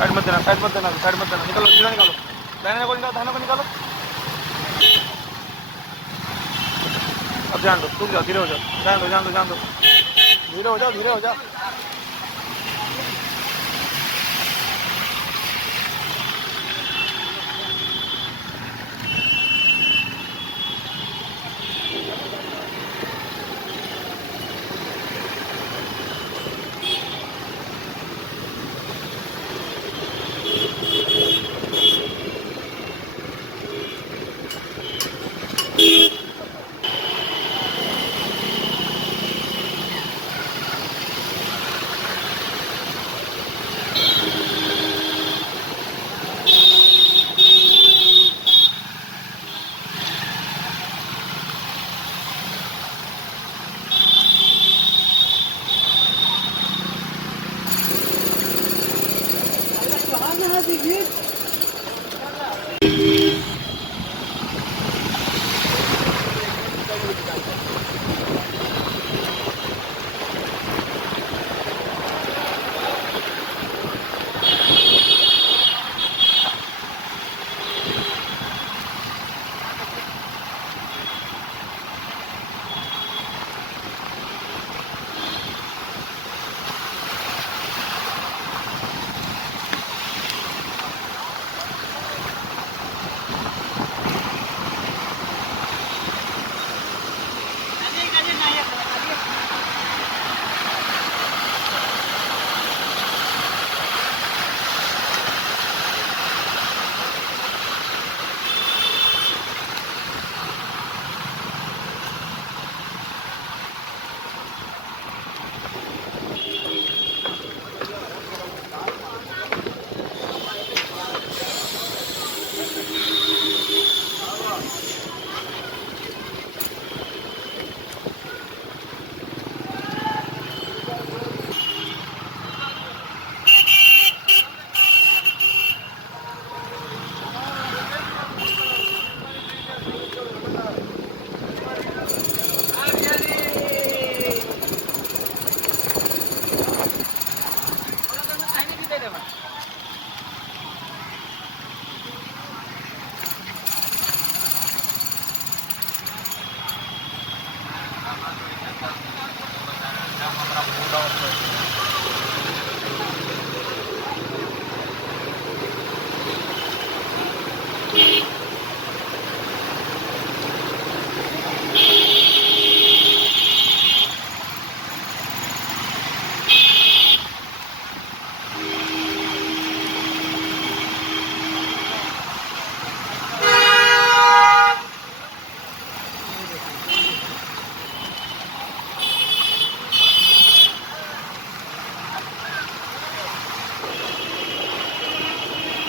Side मत देना, side मत देना, साइड मत देना, निकालो सीधा निकालो, दाहिने को निकालो, दाहिने को निकालो। अब जान दो, रुक जाओ, धीरे हो जाओ, जान दो जान दो जान दो, धीरे हो जाओ, धीरे हो जाओ।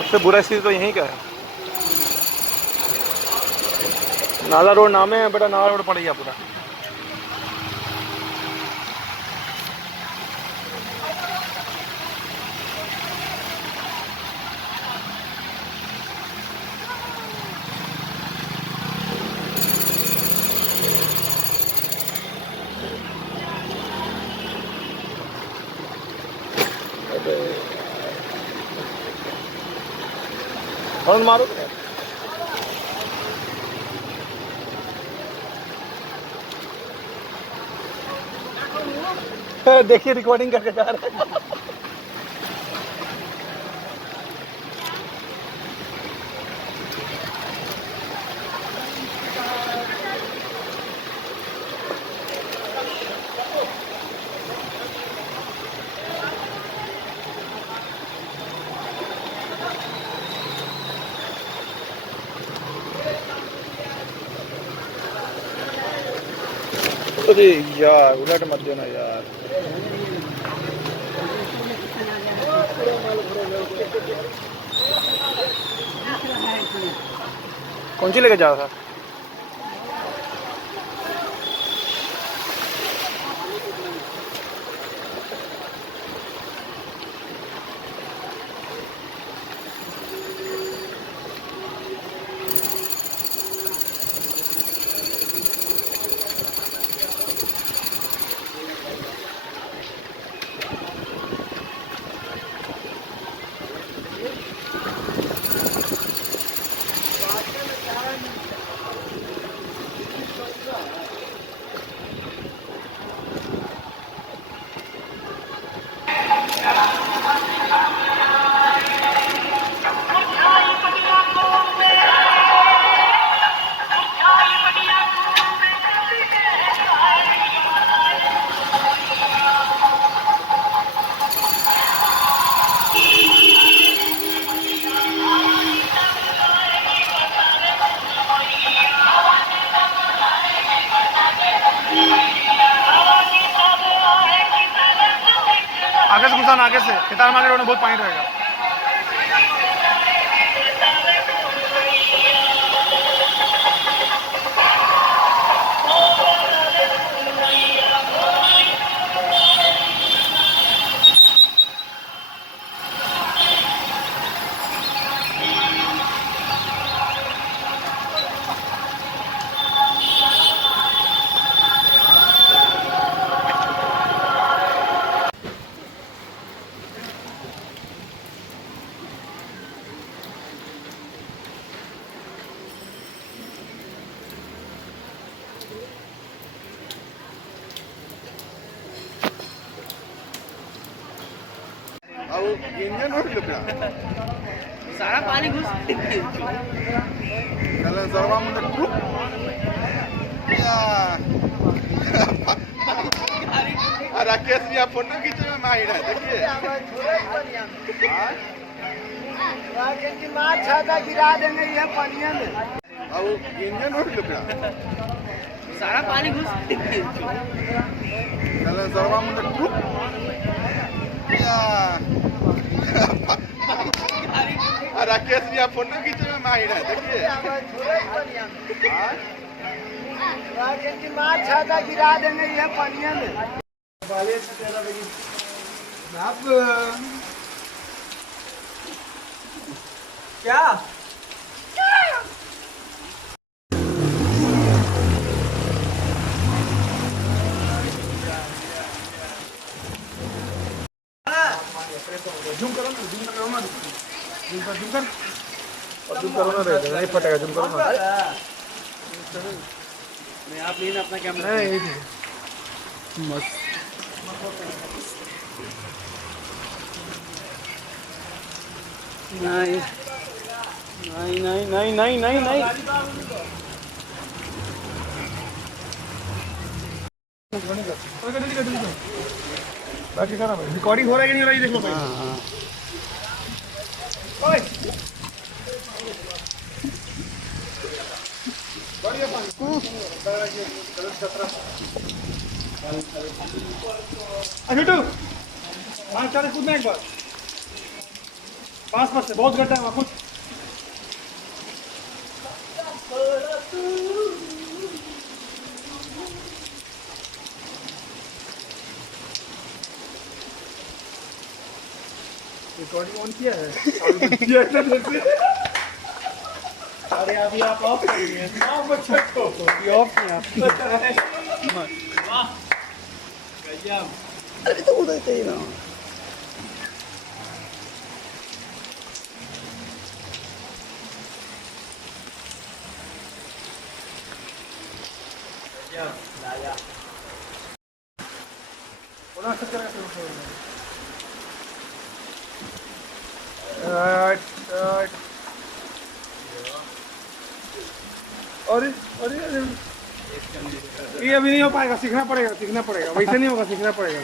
सबसे बुरा चीज़ तो यहीं का है। नाला रोड नाम है बेटा, नाला रोड पड़ गया पूरा। हॉर्न मारो। देखिए रिकॉर्डिंग करके जा रहे हैं। अरे यार उलट मत देना यार। कौन सी लेके जा रहा था? आगे से घुसाना, आगे से खेतार मार्केट में बहुत पानी रहेगा। इंजन और लुकड़ा सारा पानी घुस त्याला जळवा म्हणजे खूप राकेश या फोटो खींचने में माहिर है देखिए राकेश की मार छाता गिरा देंगे ये पानी में अब इंजन और लुकड़ा सारा पानी घुस त्याला जळवा म्हणजे खूप राकेश या फोटो खींचने में माहिर है देखिए राकेश की मार छाता गिरा देंगे ये पानी में क्या जूम करो ना, जूम करो ना, जूम कर, जूम कर और जूम करो ना, नहीं फटेगा, जूम करो ना। मैं आप लेना अपना कैमरा नहीं मस्त नहीं नहीं नहीं नहीं नहीं नहीं बाकी करा भाई, रिकॉर्डिंग हो रहा है कि नहीं हो रहा है ये देख लो भाई। ओए बढ़िया पानी अभिटू हाँ चल कूदना एक बार पास से बहुत गड्ढा है वहाँ कुछ रिकॉर्डिंग ऑन किया है अरे अभी आप ऑफ करिए आप बच्चा को ऑफ किया वाह गजब अरे तो उधर ही ना लाया बोला सब करेगा अरे अरे अरे ये अभी नहीं हो पाएगा, सीखना पड़ेगा वैसे नहीं होगा, सीखना पड़ेगा।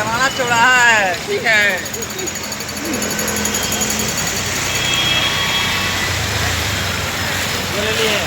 जमाना चौराहा है, ठीक है। ले लिए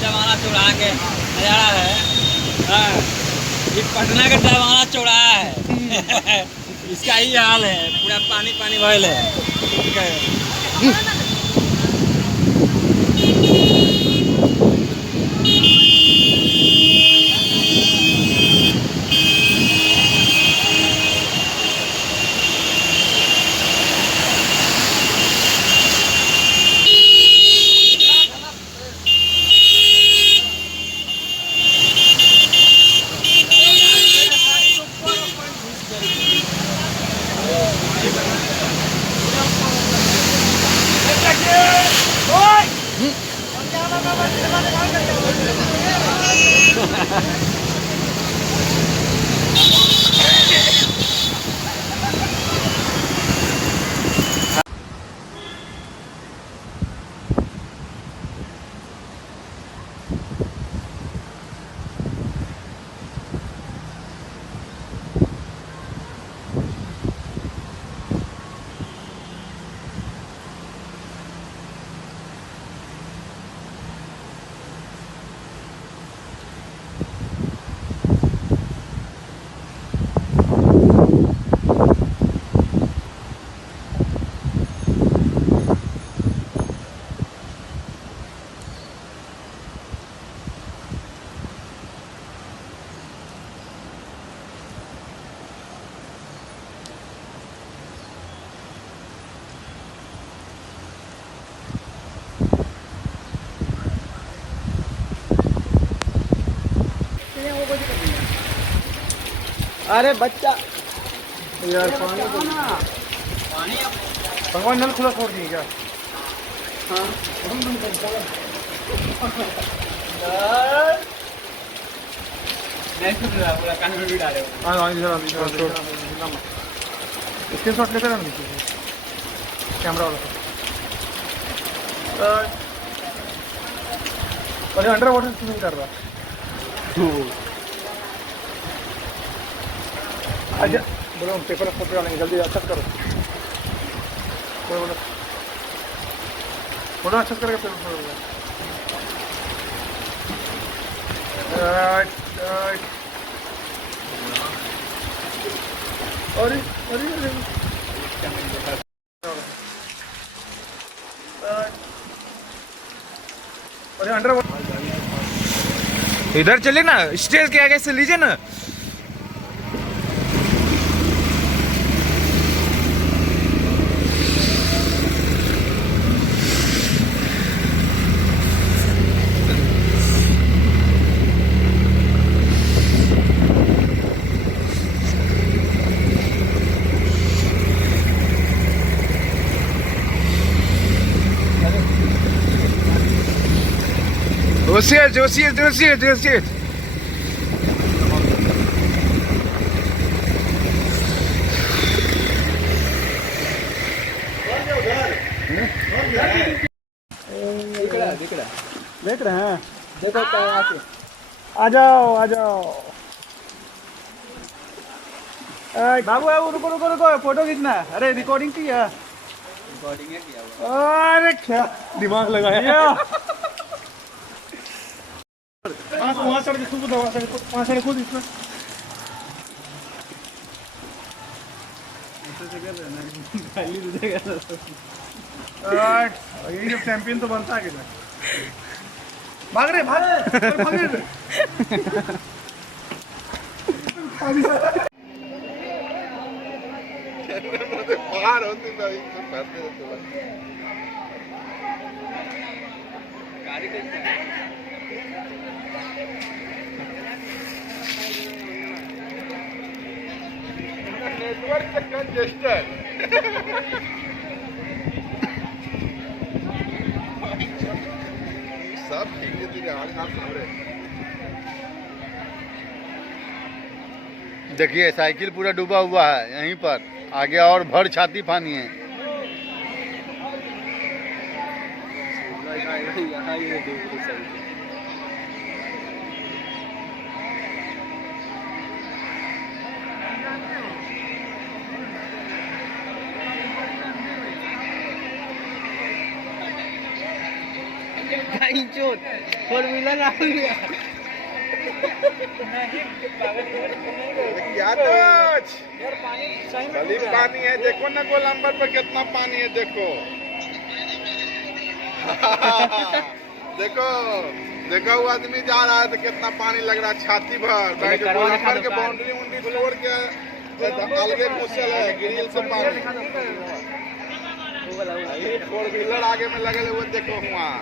जमाना चौराहा के नजारा है। हाँ, ये पटना का जमाना चौराहा है। इसका ही हाल है, पूरा पानी पानी भरल है, ठीक है। अरे बच्चा यार भगवान नल खुला छोड़ दिए क्या? स्क्रीनशॉट लेकर आना कैमरा वाला। अरे अंडर वाटर स्विमिंग कर रहा। अच्छा बोलो पेपर फोटो डालेंगे, जल्दी अच्छा करो। बोलो बोलो अच्छा करेगा पेपर फोटो। अरे अरे अरे अंडर इधर चले ना, स्टेज के आगे से लीजिए ना। जोशियत देख रहे हैं, देखो आ जाओ आ जाओ। बाबू रुको रुको रुको, फोटो खींचना है। अरे रिकॉर्डिंग की है। रिकॉर्डिंग है किया हुआ। अरे क्या दिमाग लगाया। वहाँ चढ़ के खूब दवा वहाँ चढ़ कूद इसमें। ये जब चैंपियन तो बनता है किधर। भाग रहे भाग रहे। बाहर होती तो फंसते तो गाड़ी कैसे है? Network congested. सब धीरे धीरे हाल काम हो रहे। देखिए साइकिल पूरा डूबा हुआ है यहीं पर, आगे और भर छाती पानी है। यहाँ ये दूसरी साइड फोर व्हीलर आ गया। गली पानी है, देखो ना गोलंबर पर कितना पानी है, देखो। देखो देखो वो आदमी जा रहा है तो कितना पानी लग रहा है, छाती भर। गोलंबर के बाउंड्री उंड्री छोड़ के अलगे घुसल है, ग्रिल से पानी। फोर व्हीलर आगे में लगे हुए देखो वहाँ।